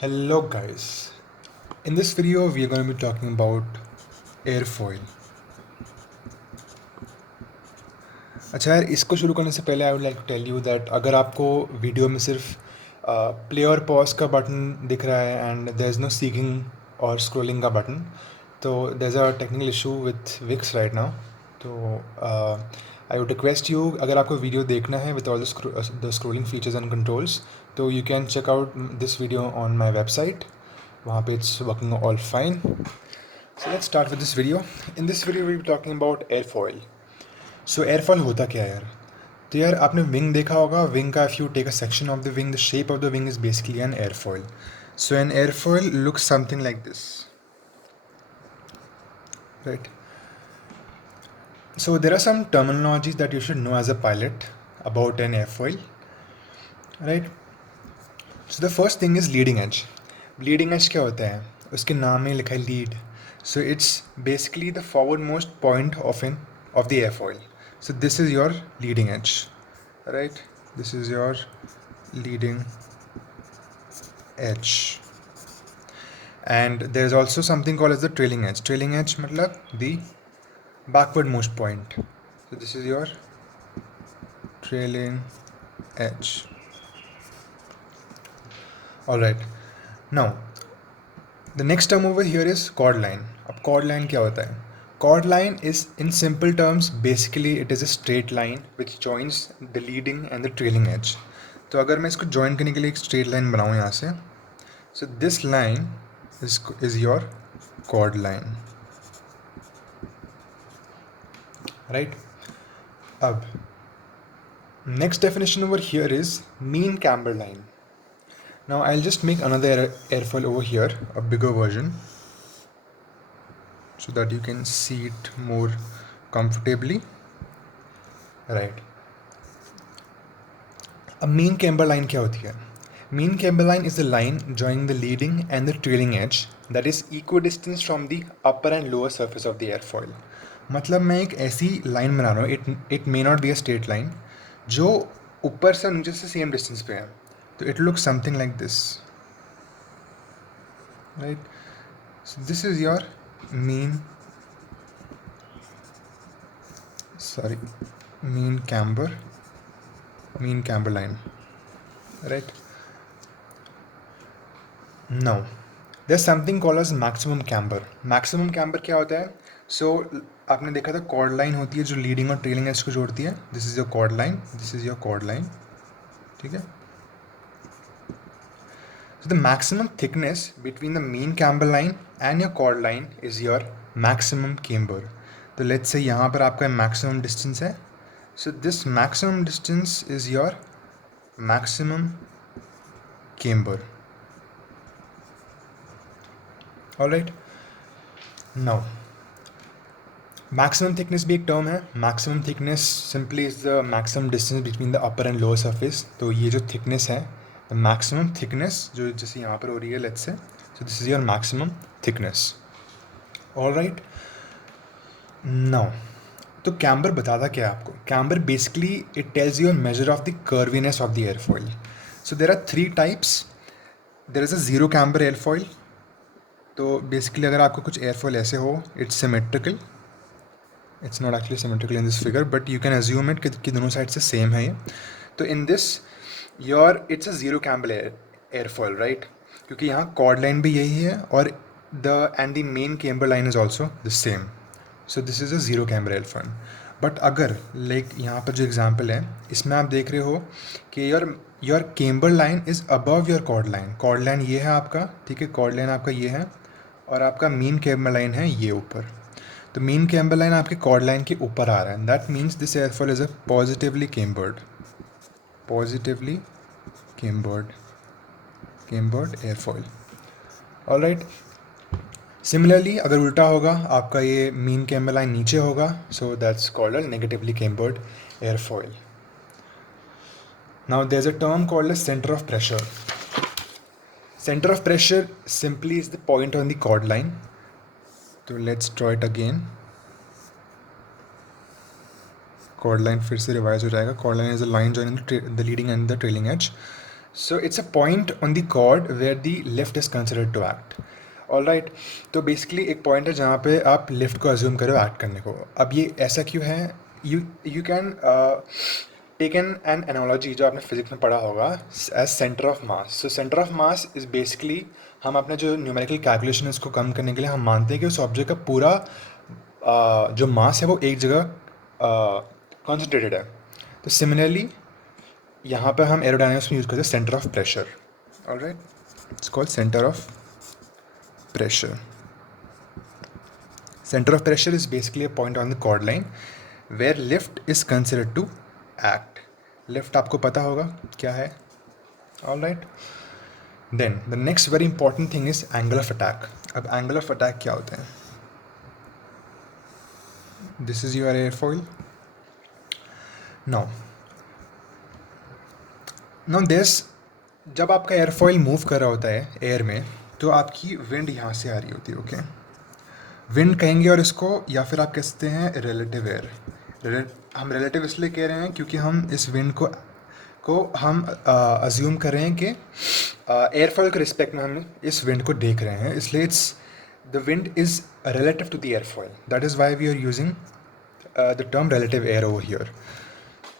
Hello guys. In this video we are going to be talking about airfoil. अच्छा यार, इसको शुरू करने से पहले I would like to tell you that अगर आपको वीडियो में सिर्फ प्ले और पॉज का बटन दिख रहा है and there is no seeking और स्क्रॉलिंग का बटन, तो there is a technical issue with Wix right now. तो आई वुड रिक्वेस्ट यू, अगर आपको वीडियो देखना है with all the scrolling features and controls, तो you can check out this video on my website. वहाँ पे it's working all fine. So let's start with this video. In this video we'll be talking about airfoil. So airfoil होता क्या है यार? तो यार आपने विंग देखा होगा. विंग का if you take a section of the wing, the shape of the wing is basically an airfoil. So an airfoil looks something like this, right? So there are some terminologies that you should know as a pilot about an airfoil, right? So the first thing is leading edge. Leading edge क्या होता है? उसके नाम में लिखा है lead. So it's basically the forwardmost point of the airfoil. So this is your leading edge, right? This is your leading edge. And there's also something called as the trailing edge. Trailing edge मतलब the backwardmost point. So this is your trailing edge. All right. Now the next term over here is chord line. अब chord line क्या होता है? Chord line is, in simple terms, basically it is a straight line which joins the leading and the trailing edge. तो अगर मैं इसको join करने के लिए एक straight line बनाऊँ यहाँ से, so this line is your chord line, right? अब next definition over here is mean camber line. Now I'll just make another airfoil over here, a bigger version, so that you can see it more comfortably, right? अब mean camber line क्या होती है? Mean camber line is the line joining the leading and the trailing edge that is equidistant from the upper and lower surface of the airfoil. मतलब मैं एक ऐसी line बना रहा हूँ, it may not be a straight line, जो ऊपर से नीचे से सेम डिस्टेंस पे है. तो it looks something like this, right? So this is your mean camber line, right? Now there's something called as maximum camber. Maximum camber क्या होता है? So आपने देखा था chord line होती है जो leading और trailing edge को जोड़ती है. This is your chord line, this is your chord line, ठीक है? So the maximum thickness between the mean camber line and your chord line is your maximum camber. तो let's say यहाँ पर आपका maximum distance है. So this maximum distance is your maximum camber. All right. Now maximum thickness भी एक term है. maximum thickness simply is the maximum distance between the upper and lower surface. तो ये जो thickness है, the maximum thickness जो जैसे यहाँ पर हो रही है, let's say, so this is your maximum thickness. All right. Now तो camber बताता क्या है आपको? Camber basically it tells you a measure of the curviness of the airfoil. So there are three types. There is a zero camber airfoil. तो basically अगर आपको कुछ airfoil ऐसे हो, it's symmetrical. It's not actually symmetrical in this figure, but you can assume it कि दोनों side से same है ये. तो in this your it's a zero camber airfoil, right? क्योंकि यहाँ कॉर्ड लाइन भी यही है और the mean camber line is also the same. So this is a zero camber airfoil. But अगर लाइक यहाँ पर जो एग्जाम्पल है, इसमें आप देख रहे हो कि your camber line is above your chord line. Chord line ये है आपका, ठीक है? कॉर्ड लाइन आपका ये है और आपका मीन कैम्बर लाइन है ये ऊपर. तो मीन कैम्बर लाइन आपके कॉर्ड लाइन के ऊपर आ रहा है. That means this airfoil is a positively cambered airfoil. Alright. Similarly अगर उल्टा होगा, आपका ये मीन कैम्बर लाइन नीचे होगा, so that's called a negatively cambered airfoil. Now there is a term called a centre of pressure. Center of pressure simply is the point on the chord line. तो let's draw it again. Chord line फिर से revise हो जाएगा. Chord line is a line joining the leading and the trailing edge. So it's a point on the chord where the lift is considered to act. All right, तो basically एक point है जहाँ पे आप lift को assume करो act करने को. अब ये ऐसा क्यों है? You can take an analogy जो आपने फिजिक्स में पढ़ा होगा as centre of mass. So centre of mass is basically, हम अपने जो न्यूमेरिकल कैलकुलेशन है उसको कम करने के लिए हम मानते हैं कि उस ऑब्जेक्ट का पूरा जो मास है वो एक जगह कॉन्सेंट्रेटेड है. तो सिमिलरली यहाँ पे हम एरोडायनामिक्स में यूज़ करते हैं centre of pressure. All right, it's called centre of pressure. Center of pressure is basically a point on the chord line where lift is considered to act. Lift आपको पता होगा क्या है. All right. Then the next very important thing is angle of attack. अब angle of attack क्या होता है? This is your airfoil. Now this, जब आपका एयरफॉइल मूव कर रहा होता है एयर में, तो आपकी विंड यहाँ से आ रही होती है. ओके, विंड कहेंगे और इसको, या फिर आप कह सकते हैं रिलेटिव एयर. हम रिलेटिव इसलिए कह रहे हैं क्योंकि हम इस विंड को हम अज्यूम कर रहे हैं कि एयरफॉइल के रिस्पेक्ट में हम इस विंड को देख रहे हैं, इसलिए it's the wind is relative to the airfoil. That is why we are using the term relative air over here.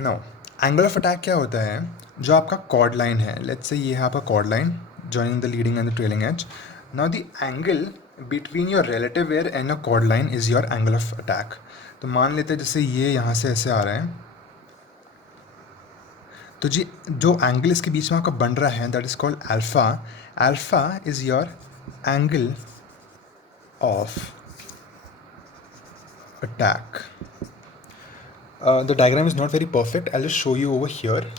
Now angle of attack क्या होता है? जो आपका कॉर्ड लाइन है, लेट्स से ये है आपका chord line joining the leading and the trailing edge. Now the angle between your relative air and your chord line is your angle of attack. तो मान लेते हैं जैसे ये यहाँ से ऐसे आ रहा है, तो जी जो एंगल इसके बीच में आपका बन रहा है that is called alpha. Alpha is your angle of attack. The diagram is not very perfect, I just show you over here.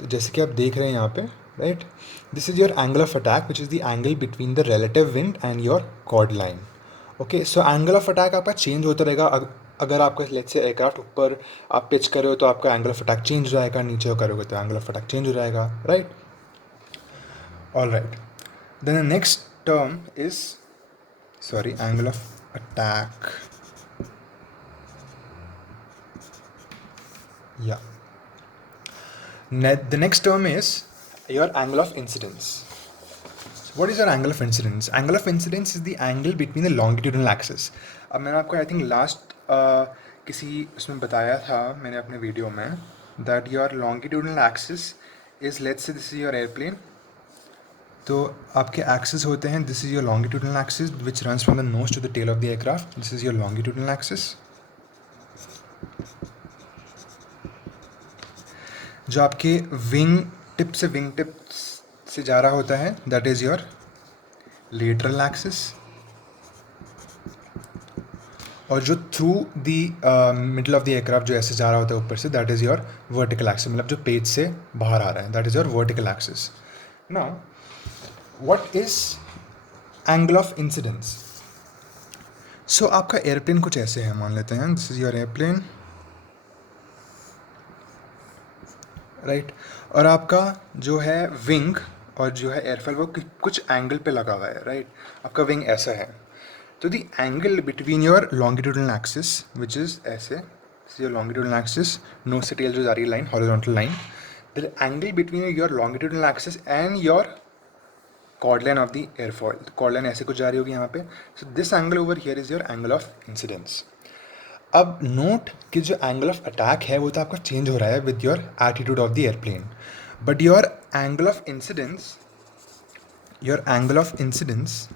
तो जैसे कि आप देख रहे हैं यहाँ पे, right, this is your angle of attack which is the angle between the relative wind and your chord line. Okay, so angle of attack आपका चेंज होता रहेगा. अगर आपका लेट्स से एयरक्राफ्ट ऊपर आप पिच कर रहे हो तो आपका एंगल ऑफ अटैक चेंज हो जाएगा, नीचे करोगे तो एंगल ऑफ अटैक चेंज हो जाएगा, right. All right, then the next term is angle of attack. या the next term is your angle of incidence. So what is your angle of incidence? Angle of incidence is the angle between the longitudinal axis. अब मैंने आपको I think last किसी उसमें बताया था मैंने अपने वीडियो में that your longitudinal axis is, let's say this is your airplane. तो आपके axis होते हैं, this is your longitudinal axis which runs from the nose to the tail of the aircraft. This is your longitudinal axis. जो आपके wing tip से wing tip से जा रहा होता है that is your lateral axis. और जो through the middle of the aircraft जो ऐसे जा रहा होता है ऊपर से that is your vertical axis, मतलब जो पेज से बाहर आ रहा है that is your vertical axis. Now what is angle of incidence? So आपका एयरप्लेन कुछ ऐसे है, मान लेते हैं this is your airplane, right. और आपका जो है विंग और जो है एयरफॉइल वो कुछ एंगल पे लगा हुआ है, राइट. आपका विंग ऐसा है, तो the angle between your longitudinal axis which is ऐसे, योर लॉन्गिट्यूडनल एक्सिस नोज से टेल जो जा रही है line, horizontal line, the angle between your longitudinal axis and your chord line of the airfoil. Chord line ऐसे कुछ जा रही होगी यहाँ पे. So this angle over here is your angle of incidence. अब नोट कि जो एंगल ऑफ अटैक है वो तो आपका चेंज हो रहा है with your attitude of the airplane, but your angle of incidence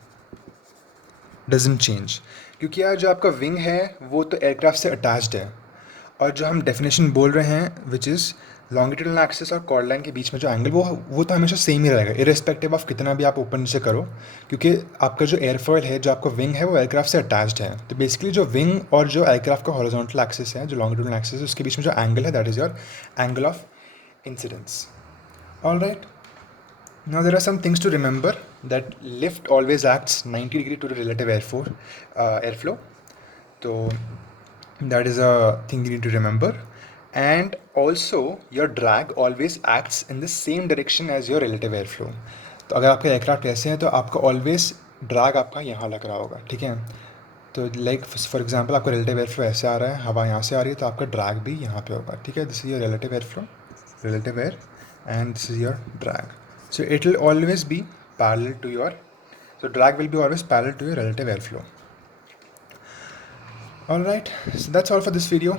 doesn't change, क्योंकि यार जो आपका विंग है वो तो एयरक्राफ्ट से अटैच्ड है, और जो हम डेफिनेशन बोल रहे हैं विच इज़ लॉन्गिट्यूडनल एक्सिस और कॉर्ड लाइन के बीच में जो एंगल वो तो हमेशा सेम ही रहेगा इररिस्पेक्टिव ऑफ कितना भी आप ऊपर नीचे करो, क्योंकि आपका जो एयरफॉइल है, जो आपका विंग है वो एयरक्राफ्ट से अटैच्ड है. तो बेसिकली जो विंग और जो एयरक्राफ्ट का हॉरिजॉन्टल एक्सिस है, जो लॉन्गिट्यूडनल एक्सिस है, उसके बीच में जो एंगल है that is your angle of incidence. All right, now there are some things to remember that lift always acts 90 degree to the relative airflow. तो that is a thing you need to remember. And also your drag always acts in the same direction as your relative airflow. तो अगर आपके aircraft ऐसे हैं तो आपका always drag आपका यहाँ लग रहा होगा, ठीक है. तो लाइक फॉर एग्जांपल आपका रिलेटिव एयरफ्लो ऐसे आ रहा है, हवा यहाँ से आ रही है, तो आपका ड्रैग भी यहाँ पे होगा, ठीक है. This is your relative airflow, relative air and this is your drag. So it will always be parallel to your, so drag will be always parallel to your relative airflow. Alright, so that's all for this video.